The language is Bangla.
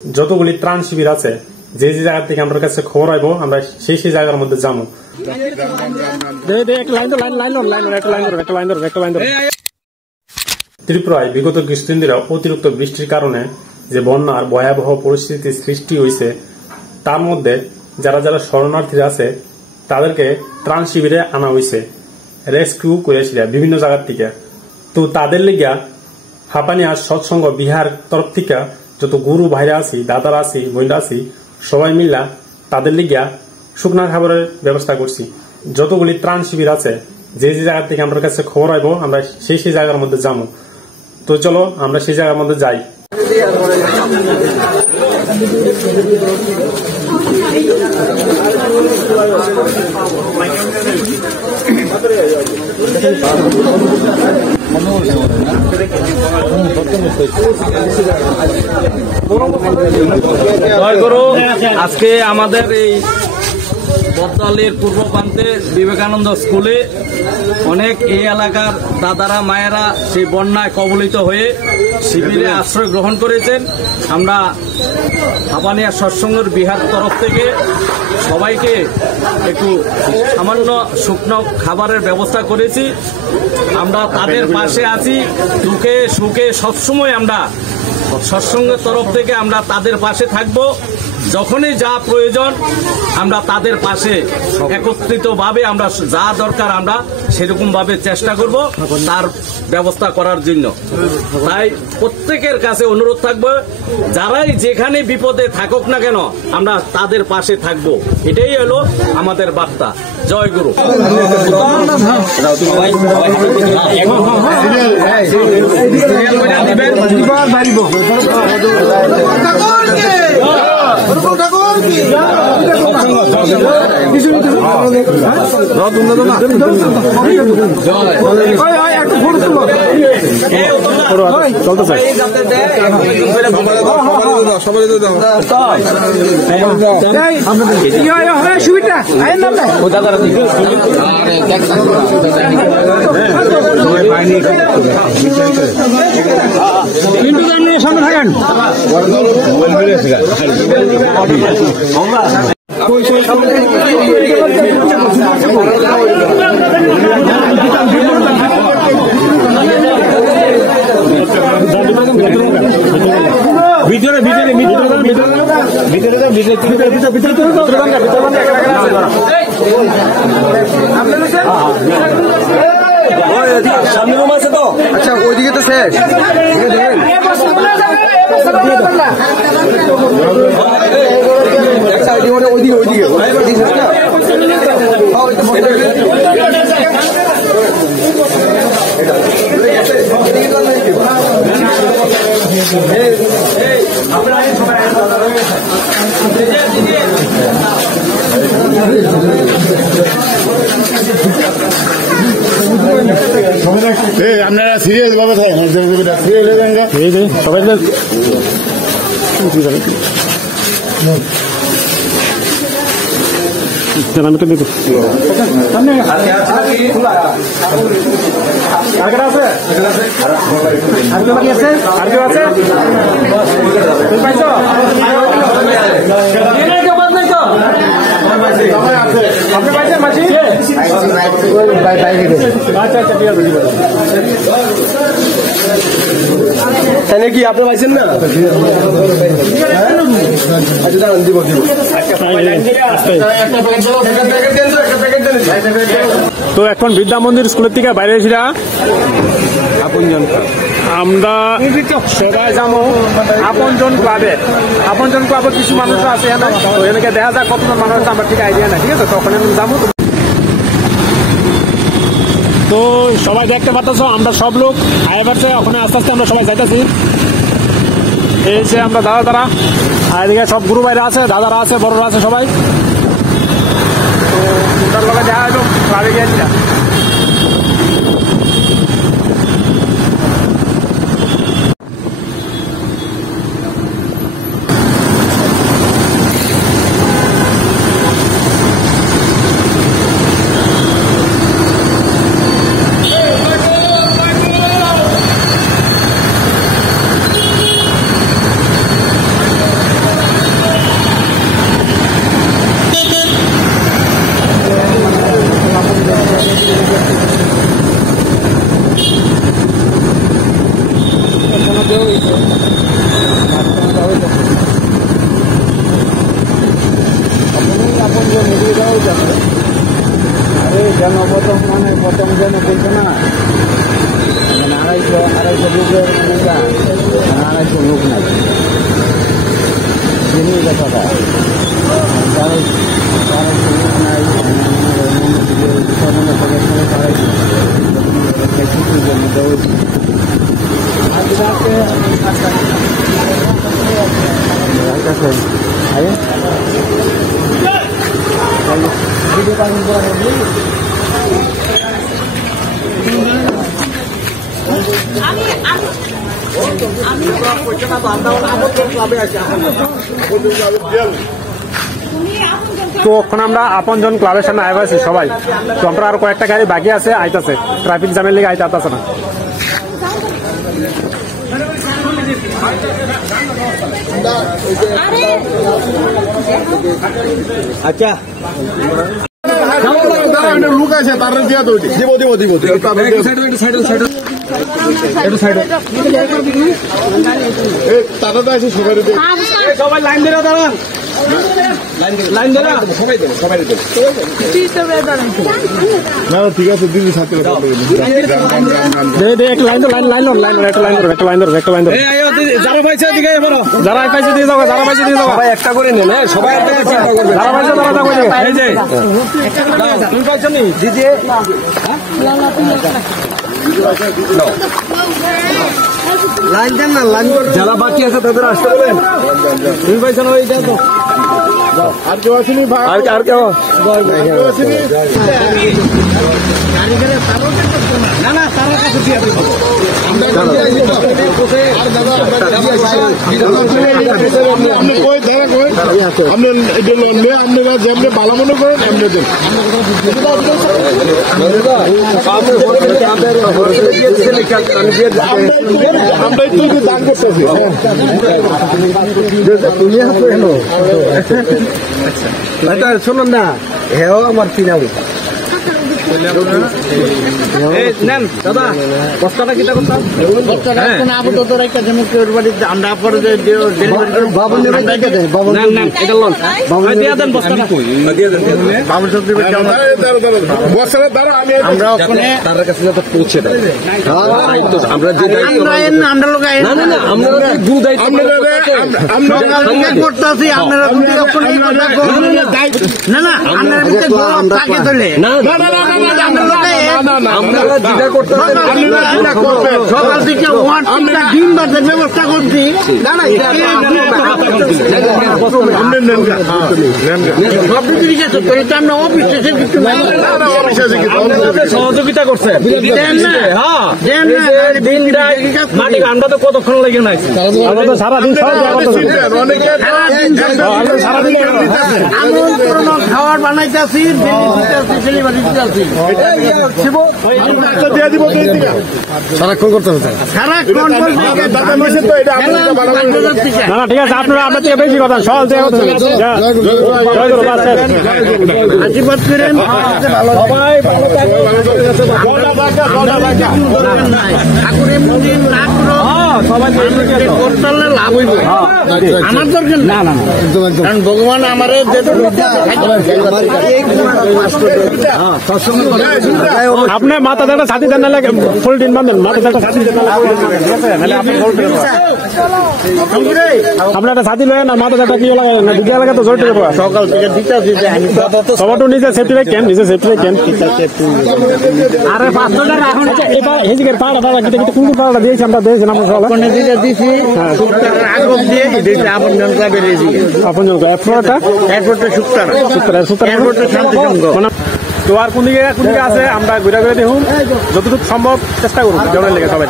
যতগুলি ত্রাণ শিবির আছে যে যে জায়গা থেকে আমার কাছে খবর আইব আমরা সেই সেই জায়গার মধ্যে যাবো। ত্রিপুরায় বিগত কিছুদিন ধরে অতিরিক্ত বৃষ্টির কারণে যে বন্যার ভয়াবহ পরিস্থিতি সৃষ্টি হয়েছে, তার মধ্যে যারা যারা শরণার্থীরা আছে তাদেরকে ত্রাণ শিবিরে আনা হয়েছে, রেস্কিউ করেছিল বিভিন্ন জায়গার থেকে। তো তাদের লিগা হাপানিয়া সৎসঙ্গ বিহার তরফ থেকে যত গুরু ভাইরা আছি, দাদারা আছি, বোনরা আছি, সবাই মিল্লা তাদের লিগা শুকনা খাবারের ব্যবস্থা করছি। যতগুলি ত্রাণ শিবির আছে যে যে জায়গা থেকে আমার কাছে খবর আইব আমরা সেই সেই জায়গার মধ্যে যাবো। তো চলো আমরা সেই জায়গার মধ্যে যাই। আজকে আমাদের এই বদদালের পূর্ব প্রান্তে বিবেকানন্দ স্কুলে অনেক এই এলাকার দাদারা মায়েরা সেই বন্যায় কবলিত হয়ে শিবিরে আশ্রয় গ্রহণ করেছেন। আমরা হাপানিয়া সৎসঙ্গের বিহার তরফ থেকে সবাইকে একটু সামান্য শুকনো খাবারের ব্যবস্থা করেছি। আমরা তাদের পাশে আছি, দুঃখে সুখে সবসময় আমরা সৎসঙ্গের তরফ থেকে আমরা তাদের পাশে থাকব। যখনই যা প্রয়োজন আমরা তাদের পাশে একত্রিতভাবে আমরা যা দরকার আমরা সেরকম ভাবে চেষ্টা করব তার ব্যবস্থা করার জন্য। তাই প্রত্যেকের কাছে অনুরোধ থাকবে, যারাই যেখানে বিপদে থাকুক না কেন আমরা তাদের পাশে থাকব, এটাই হলো আমাদের বার্তা। জয় গুরু। সামনে থাকেন ভিতরে ভিতরে সামনে রুম আছে তো? আচ্ছা, ওইদিকে তো শেষ। ওইদিকে আপনারা সিরিয়াস ভাবে থাকেন, সবাই আমি তো দেখো আর কেউ আছে আপনি পাইছেন মাঝি? আচ্ছা আচ্ছা, ঠিক আছে। তাই নাকি আপনি পাইছেন না? আচ্ছা দাঁড়ান, দিব দিব। তো এখন বিদ্যা মন্দির স্কুলের থেকে বাইরে এসেরা আপনজন আমরা সবাই যাবো আপনজন ক্লাবে। আপনজন ক্লাবের কিছু মানুষ আছে এনাকে দেখা যায় কতজন মানুষ আছে আমার ঠিক আইডিয়া নাই, ঠিক আছে? তখন আমি যাবো। তো সবাই দেখতে পাচ্ছ আমরা সব লোক আয় বাড়ছে, ওখানে আস্তে আস্তে আমরা সবাই যাইতেছি। এই যে আমরা দাদা তারা আর এদিকে সব গুরু ভাইরা আছে, দাদারা আছে, বড়রা আছে সবাই। তো তার লগে দেখা হয়তো ক্লাবে গিয়েছিলাম। তো এখন আমরা আপনজন ক্লাবের সামনে আইবা আছি সবাই। তো আমরা আর কয়েকটা গাড়ি বাকি আছে, আইতাছে, ট্রাফিক জ্যামের লেগে আইতে আসতেছে না। আচ্ছা লুক আছে তার দিয়া তো দিব তারা আছে সবাই লাইন ধরে দাঁড়ান, লাইন ধরে সবাই না ঠিক আছে দিদি সাথে যারা পাইছে দিকে এবারো, যারা পাইছে দিয়ে যাও, যারা পাইছে দিয়ে যাও, সবাই একটা করে নেন, সবাই একটা চিন্তা করবেন। যারা পাইছে তারা যাও। এই যে তুমি পাইছো নি দিদি লাইন দেন না, লাইন যারা বাকি আছে তাদের আসতে বলেন। তুমি পাইছো না? ওইটা তো আর কেউ আসেনি ভাই, আর কেউ আসেনি না না তারা কাছে দিয়ে দেবো। আপনি কই ধরা কই আপনি এটা লনবে আপনারা যেমনি ভালো মনে করেন আপনি দেন। আমরা একটু দান করতেছি। শুনুন না, হেও আমার চিনাবো। নেন দাদা বস্তাটা কিটা করতাম নেন নেন এটা লোন দিয়ে দেন বস্তাটা বছরের দ্বারা আমি আমরা ওখানে তার কাছে যাতে পৌঁছে দেয়। আমরা যে আমরা দু দায়িত্ব করতেছি আপনারা না না আপনার থাকে চলে সকাল থেকে ডিম বাজার ব্যবস্থা করছি। সহযোগিতা করছে মাটি আমরা তো কতক্ষণ লেগে নাই সারাদিন খাবার বানাইতেছি সারাক্ষণ করতে হবে। সারাক্ষণ না না ঠিক আছে, আপনারা আপনার থেকে বেশি কথা সহজ আশীর্বাদ করেন ঠাকুরের মন্দির না করতে লাভ হইব আমার দরকার না না কারণ ভগবান আমার আপনি মাথা দেখা সাথী দেন না লাগে ফুল দিন বাঁধেন, মাথা দেখা সাথী দেন আপনার একটা সাথী লয় না, মাথা দেখা কি লাগে না দিকে লাগে তো জড়িয়ে যাবো। সকাল থেকে দিতে সবাই নিজে সেফটি রাখেন, নিজে সেফটি রাখেন। আরে 500 টাকা রাখুন। এবার হেজিকের পাড়া পাড়া কিতে কিতে কোন পাড়া দিয়েছি আমরা দিয়েছিলাম আমরা সবাই কোনে দিতে দিছি আগম দিয়ে দিতে আপন জন ক্লাবে রেজি আপন জন এরপরটা এরপরটা শান্তি সংঘ। তো আর কোন দিকে আছে আমরা ঘুরে ঘুরে দেখুন, যতটুকু সম্ভব চেষ্টা করুন জনের লেগে সবাই।